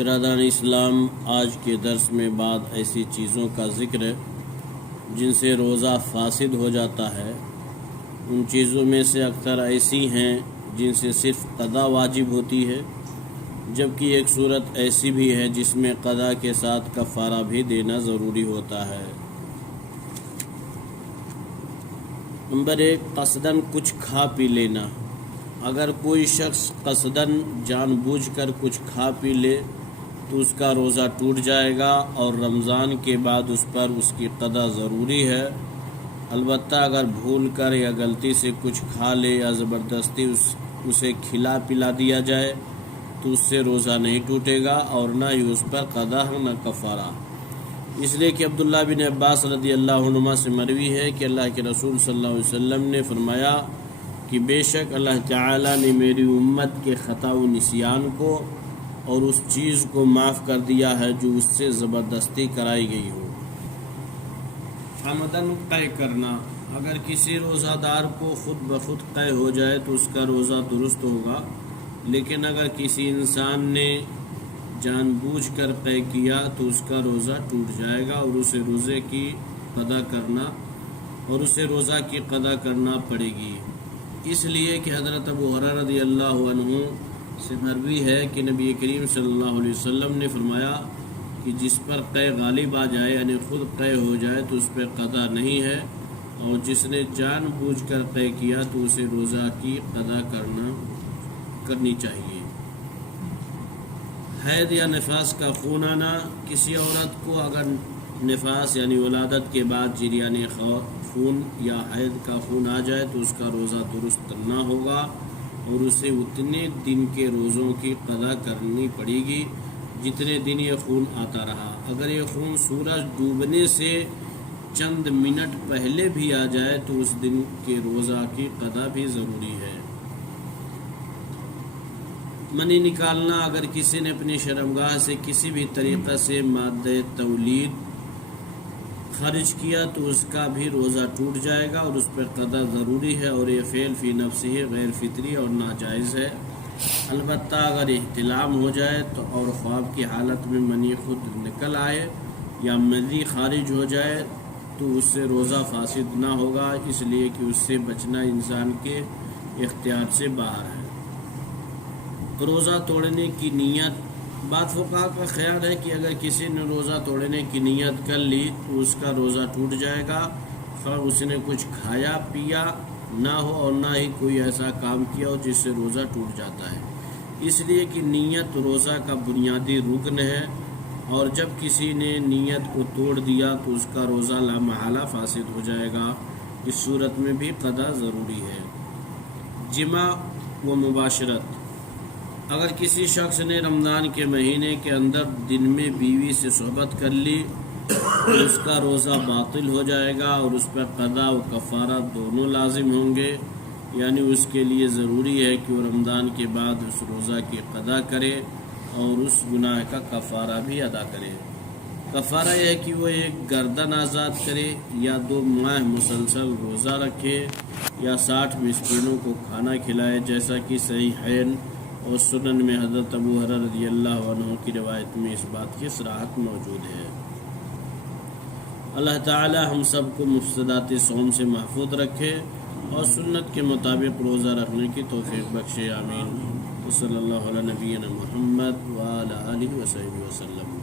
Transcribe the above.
برادران اسلام، آج کے درس میں بعض ایسی چیزوں کا ذکر ہے جن سے روزہ فاسد ہو جاتا ہے۔ ان چیزوں میں سے اکثر ایسی ہیں جن سے صرف قضا واجب ہوتی ہے، جبکہ ایک صورت ایسی بھی ہے جس میں قضا کے ساتھ کفارہ بھی دینا ضروری ہوتا ہے۔ نمبر 1، قصداً کچھ کھا پی لینا۔ اگر کوئی شخص قصداً جان بوجھ کر کچھ کھا پی لے تو اس کا روزہ ٹوٹ جائے گا اور رمضان کے بعد اس پر اس کی قضا ضروری ہے۔ البتہ اگر بھول کر یا غلطی سے کچھ کھا لے یا زبردستی اسے کھلا پلا دیا جائے تو اس سے روزہ نہیں ٹوٹے گا اور نہ ہی اس پر قضا نہ کفارہ، اس لیے کہ عبداللہ بن عباس رضی اللہ عنہما سے مروی ہے کہ اللہ کے رسول صلی اللہ علیہ وسلم نے فرمایا کہ بے شک اللہ تعالی نے میری امت کے خطا و نسیان کو اور اس چیز کو معاف کر دیا ہے جو اس سے زبردستی کرائی گئی ہو۔ عمدن قے کرنا۔ اگر کسی روزہ دار کو خود بخود قے ہو جائے تو اس کا روزہ درست ہوگا، لیکن اگر کسی انسان نے جان بوجھ کر قے کیا تو اس کا روزہ ٹوٹ جائے گا اور اسے روزہ کی قضا کرنا پڑے گی، اس لیے کہ حضرت ابو ہریرہ رضی اللہ عنہ سے مروی ہے کہ نبی کریم صلی اللہ علیہ وسلم نے فرمایا کہ جس پر قے غالب آ جائے یعنی خود قے ہو جائے تو اس پہ قضا نہیں ہے، اور جس نے جان بوجھ کر قے کیا تو اسے روزہ کی قضا کرنی چاہیے۔ حیض یا نفاس کا خون آنا۔ کسی عورت کو اگر نفاس یعنی ولادت کے بعد جریان خون یا حیض کا خون آ جائے تو اس کا روزہ درست نہ ہوگا اور اسے اتنے دن کے روزوں کی قضا کرنی پڑے گی جتنے دن یہ خون آتا رہا۔ اگر یہ خون سورج ڈوبنے سے چند منٹ پہلے بھی آ جائے تو اس دن کے روزہ کی قضا بھی ضروری ہے۔ منی نکالنا۔ اگر کسی نے اپنی شرمگاہ سے کسی بھی طریقہ سے مادہ تولید خارج کیا تو اس کا بھی روزہ ٹوٹ جائے گا اور اس پر قضا ضروری ہے، اور یہ فعل فی نفسہ غیر فطری اور ناجائز ہے۔ البتہ اگر احتلام ہو جائے تو اور خواب کی حالت میں منی خود نکل آئے یا مذی خارج ہو جائے تو اس سے روزہ فاسد نہ ہوگا، اس لیے کہ اس سے بچنا انسان کے اختیار سے باہر ہے۔ روزہ توڑنے کی نیت۔ بعض فقہا کا خیال ہے کہ اگر کسی نے روزہ توڑنے کی نیت کر لی تو اس کا روزہ ٹوٹ جائے گا، خواہ اس نے کچھ کھایا پیا نہ ہو اور نہ ہی کوئی ایسا کام کیا ہو جس سے روزہ ٹوٹ جاتا ہے، اس لیے کہ نیت روزہ کا بنیادی رکن ہے، اور جب کسی نے نیت کو توڑ دیا تو اس کا روزہ لامحالہ فاسد ہو جائے گا۔ اس صورت میں بھی قضا ضروری ہے۔ جماع و مباشرت۔ اگر کسی شخص نے رمضان کے مہینے کے اندر دن میں بیوی سے صحبت کر لی تو اس کا روزہ باطل ہو جائے گا اور اس پر قضا و کفارہ دونوں لازم ہوں گے، یعنی اس کے لیے ضروری ہے کہ وہ رمضان کے بعد اس روزہ کی قضا کرے اور اس گناہ کا کفارہ بھی ادا کرے۔ کفارہ یہ ہے کہ وہ ایک گردن آزاد کرے یا 2 ماہ مسلسل روزہ رکھے یا 60 مسکینوں کو کھانا کھلائے، جیسا کہ صحیحین اور سنن میں حضرت ابو ہریرہ رضی اللہ عنہ کی روایت میں اس بات کی صراحت موجود ہے۔ اللہ تعالی ہم سب کو مفسدات صوم سے محفوظ رکھے اور سنت کے مطابق روزہ رکھنے کی توفیق بخشے، آمین۔ صلی اللہ علیہ نبینا محمد وعلی آلہ وصحبہ وسلم۔